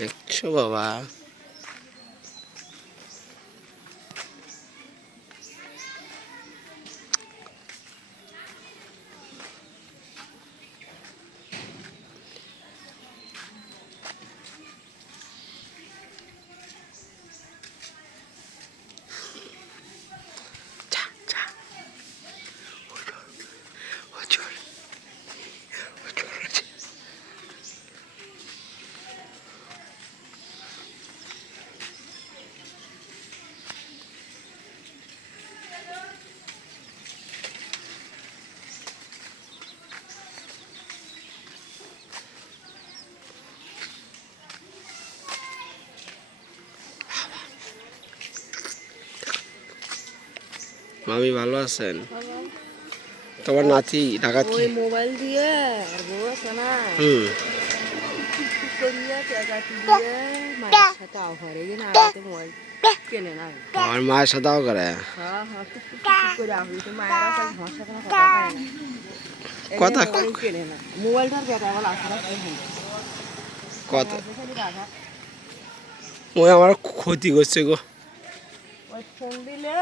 দেখছো বাবা, মামি ভালো আছেন? তোমার নাতি ঢাকা ওই মোবাইল দিয়ে আর বউ আছে না করিয়া টাকাটি দিয়ে মায়ের সাথে আহ্বান এই জন্য আগে মোবাইল কেনে না। আমার মায়ের সাথেও করে। হ্যাঁ হ্যাঁ টুক করে আহ্বান তো মায়ের সাথে ঘর সাথে কথা পায় না, কথা মোবাইল কেনে না। মোবাইলটার ব্যাটা বলা আসার কথা ওই আমার ক্ষতি করছে গো। ওই ফোন দিলে